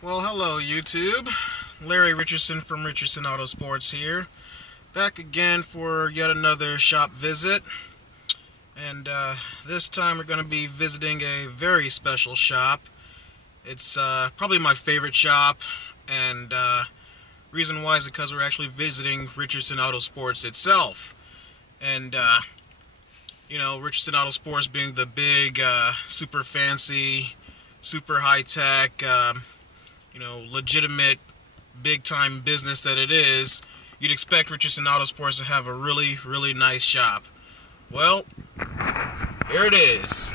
Well, hello YouTube. Larry Richardson from Richardson AutoSports here. Back again for yet another shop visit. And this time we're going to be visiting a very special shop. It's probably my favorite shop, and reason why is because we're actually visiting Richardson AutoSports itself. And Richardson AutoSports being the big, super fancy, super high-tech, legitimate big-time business that it is, you'd expect Richardson AutoSports to have a really, really nice shop. Well, here it is.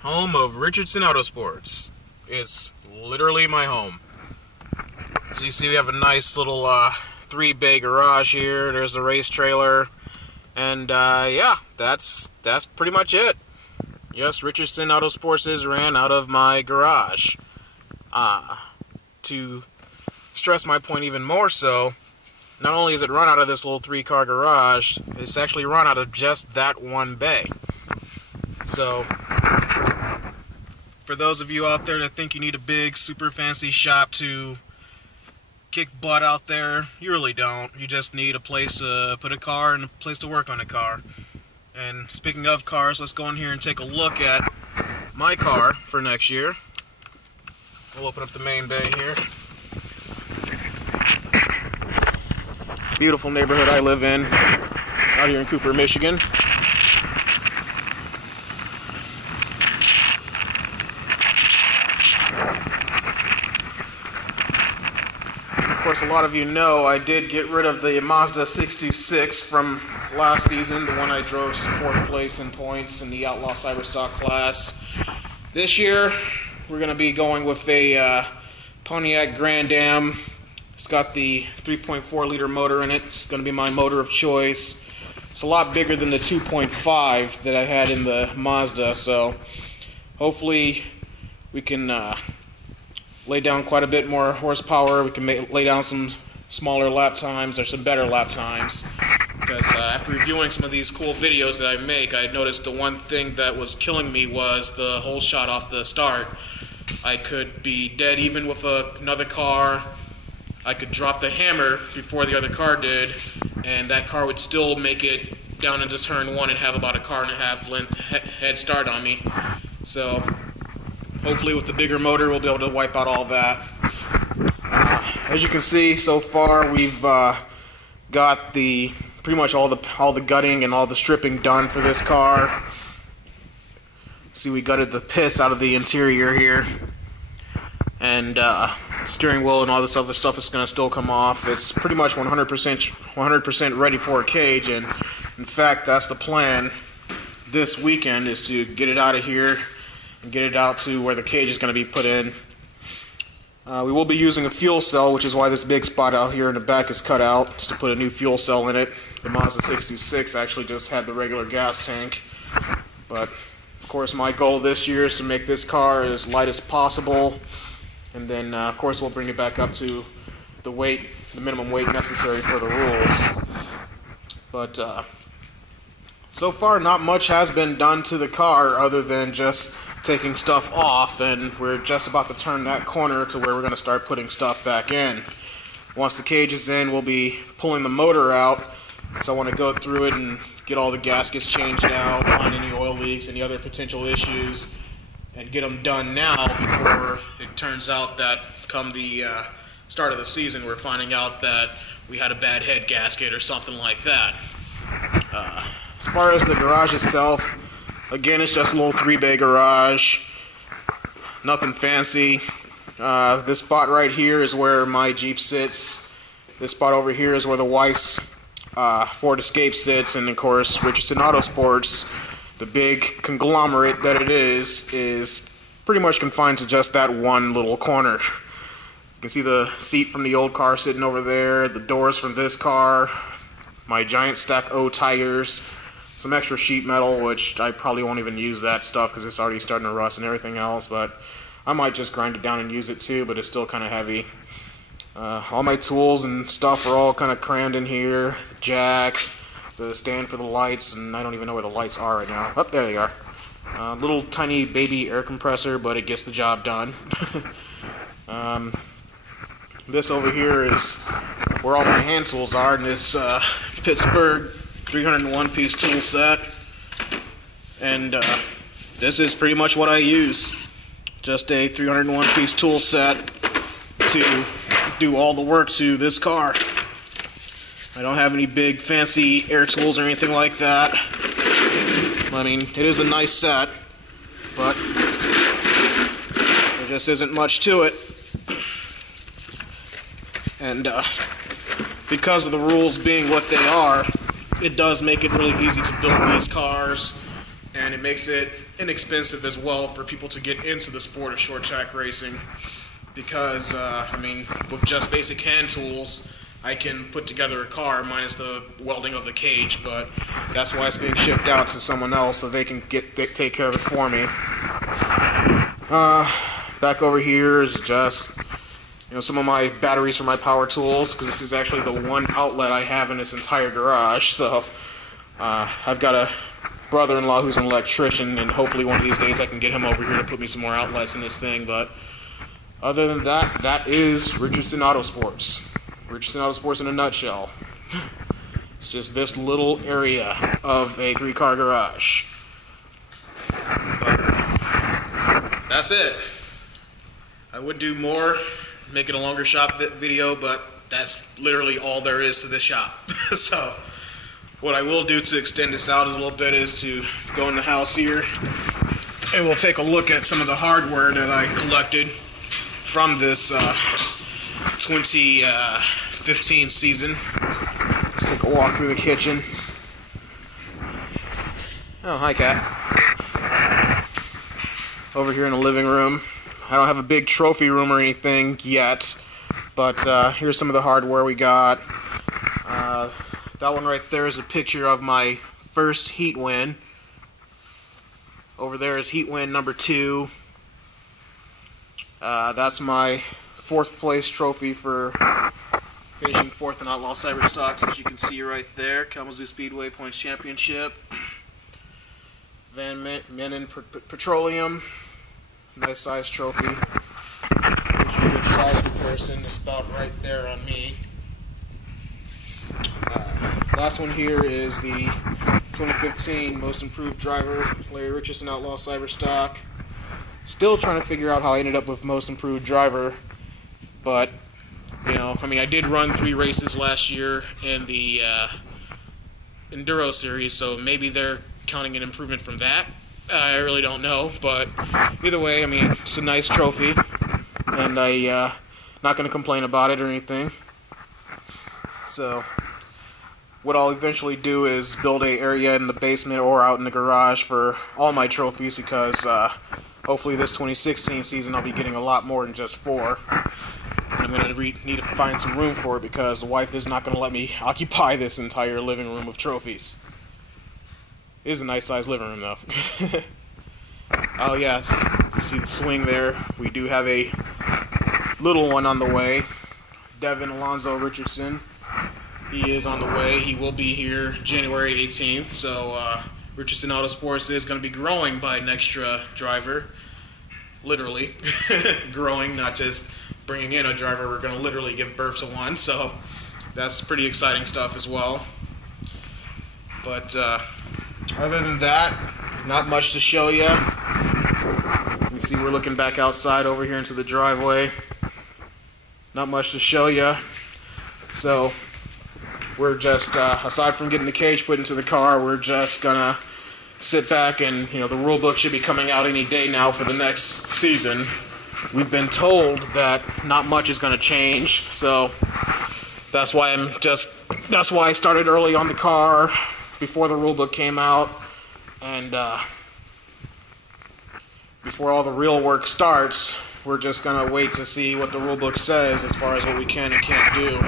Home of Richardson AutoSports. It's literally my home. So you see we have a nice little 3-bay garage here. There's a race trailer. And yeah, that's pretty much it. Yes, Richardson AutoSports is ran out of my garage. To stress my point even more so, not only is it run out of this little 3-car garage, it's actually run out of just that one bay. So, for those of you out there that think you need a big, super fancy shop to kick butt out there, you really don't. You just need a place to put a car and a place to work on a car. And speaking of cars, let's go in here and take a look at my car for next year. We'll open up the main bay here. Beautiful neighborhood I live in, out here in Cooper, Michigan. Of course, a lot of you know I did get rid of the Mazda 626 from last season, the one I drove 4th place in points in the Outlaw Cyberstock class. This year, we're going to be going with a Pontiac Grand Am. It's got the 3.4 liter motor in it. It's going to be my motor of choice. It's a lot bigger than the 2.5 that I had in the Mazda, so hopefully we can lay down quite a bit more horsepower. We can lay down some smaller lap times or some better lap times. Because after reviewing some of these cool videos that I make, I noticed the one thing that was killing me was the whole shot off the start. I could be dead even with another car. I could drop the hammer before the other car did, and that car would still make it down into turn 1 and have about a 1.5 car length head start on me. So hopefully with the bigger motor we'll be able to wipe out all that. As you can see, so far we've got pretty much all the gutting and all the stripping done for this car. See, we gutted the piss out of the interior here, and steering wheel and all this other stuff is going to still come off. It's pretty much 100% ready for a cage, and in fact that's the plan this weekend, is to get it out of here and get it out to where the cage is going to be put in. We will be using a fuel cell, which is why this big spot out here in the back is cut out, just to put a new fuel cell in it. The Mazda 626 actually just had the regular gas tank, but of course my goal this year is to make this car as light as possible, and then of course we'll bring it back up to the minimum weight necessary for the rules. But so far not much has been done to the car other than just taking stuff off, and we're just about to turn that corner to where we're going to start putting stuff back in. Once the cage is in, we'll be pulling the motor out, so I want to go through it and get all the gaskets changed out, find any oil leaks, any other potential issues, and get them done now before it turns out that come the start of the season we're finding out that we had a bad head gasket or something like that. As far as the garage itself, again, it's just a little 3-bay garage, nothing fancy. This spot right here is where my Jeep sits. This spot over here is where the Weiss Ford Escape sits, and of course Richardson AutoSports, the big conglomerate that it is pretty much confined to just that one little corner. You can see the seat from the old car sitting over there, the doors from this car, my giant stack O tires, some extra sheet metal, which I probably won't even use that stuff because it's already starting to rust and everything else, but I might just grind it down and use it too, but it's still kind of heavy. All my tools and stuff are all kind of crammed in here. The jack, the stand for the lights, and I don't even know where the lights are right now. Oh, there they are. Little tiny baby air compressor, but it gets the job done. This over here is where all my hand tools are in this Pittsburgh 301 piece tool set. And this is pretty much what I use. Just a 301 piece tool set to do all the work to this car. I don't have any big fancy air tools or anything like that. I mean, it is a nice set, but there just isn't much to it. And because of the rules being what they are, it does make it really easy to build these cars, and it makes it inexpensive as well for people to get into the sport of short track racing. Because, I mean, with just basic hand tools, I can put together a car minus the welding of the cage, but that's why it's being shipped out to someone else so they can take care of it for me. Back over here is just, you know, some of my batteries for my power tools, because this is actually the one outlet I have in this entire garage. So I've got a brother-in-law who's an electrician, and hopefully one of these days I can get him over here to put me some more outlets in this thing. But other than that, that is Richardson AutoSports. Richardson AutoSports in a nutshell. It's just this little area of a 3-car garage. But that's it. I would do more, make it a longer shop video, but that's literally all there is to this shop. So what I will do to extend this out a little bit is to go in the house here, and we'll take a look at some of the hardware that I collected from this 2015 season. Let's take a walk through the kitchen. Oh, hi, cat. Over here in the living room. I don't have a big trophy room or anything yet, but here's some of the hardware we got. That one right there is a picture of my first heat win. Over there is heat win number 2. That's my 4th place trophy for finishing 4th in Outlaw Cyberstocks, as you can see right there. Kalamazoo Speedway Points Championship. Van Mennen Petroleum. Nice size trophy. It's a good size comparison. It's about right there on me. Last one here is the 2015 Most Improved Driver, Larry Richardson Outlaw Cyberstock. Still trying to figure out how I ended up with Most Improved Driver, but you know, I mean, I did run 3 races last year in the Enduro Series, so maybe they're counting an improvement from that. I really don't know, but either way, I mean, it's a nice trophy, and I'm not going to complain about it or anything. So what I'll eventually do is build an area in the basement or out in the garage for all my trophies, because hopefully this 2016 season I'll be getting a lot more than just 4. And I'm going to need to find some room for it, because the wife is not going to let me occupy this entire living room of trophies. It is a nice sized living room though. Oh yes, you see the swing there. We do have a little one on the way. Devin Alonzo Richardson. He is on the way. He will be here January 18th. So Richardson Autosports is going to be growing by an extra driver. Literally. Growing, not just bringing in a driver. We're going to literally give birth to one. So that's pretty exciting stuff as well. But other than that, not much to show you. You see we're looking back outside over here into the driveway. Not much to show you. So we're just, aside from getting the cage put into the car, we're just gonna sit back, and you know, the rule book should be coming out any day now for the next season. We've been told that not much is gonna change, so that's why I started early on the car before the rule book came out, and before all the real work starts, we're just gonna wait to see what the rule book says as far as what we can and can't do.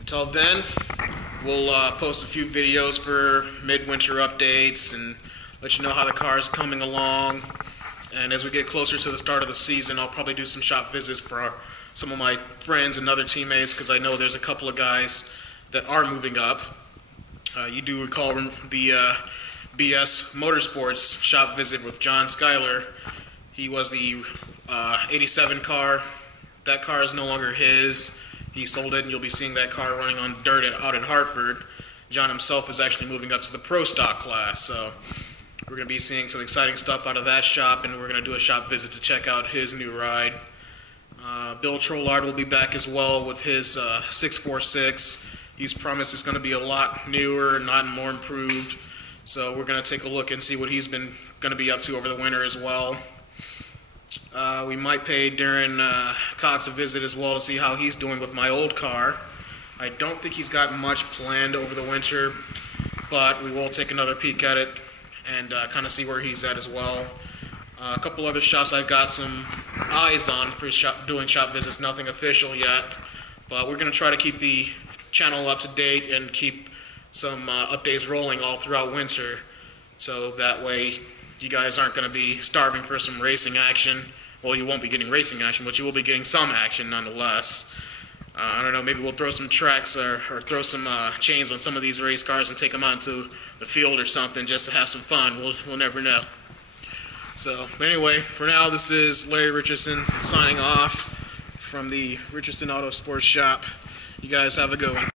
Until then, we'll post a few videos for midwinter updates and let you know how the car is coming along. And as we get closer to the start of the season, I'll probably do some shop visits for some of my friends and other teammates, because I know there's a couple of guys that are moving up. You do recall the BS Motorsports shop visit with John Schuyler. He was the 87 car. That car is no longer his. He sold it, and you'll be seeing that car running on dirt out in Hartford. John himself is actually moving up to the Pro Stock class, so we're going to be seeing some exciting stuff out of that shop, and we're going to do a shop visit to check out his new ride. Bill Trollard will be back as well with his 646. He's promised it's going to be a lot newer and a lot more improved, so we're going to take a look and see what he's been going to be up to over the winter as well. We might pay Darren Cox a visit as well to see how he's doing with my old car. I don't think he's got much planned over the winter, but we will take another peek at it and kind of see where he's at as well. A couple other shops I've got some eyes on for doing shop visits, nothing official yet, but we're going to try to keep the channel up to date and keep some updates rolling all throughout winter, so that way you guys aren't going to be starving for some racing action. Well, you won't be getting racing action, but you will be getting some action nonetheless. I don't know, maybe we'll throw some tracks or throw some chains on some of these race cars and take them out into the field or something just to have some fun. We'll never know. So, but anyway, for now, this is Larry Richardson signing off from the Richardson AutoSports shop. You guys have a good one.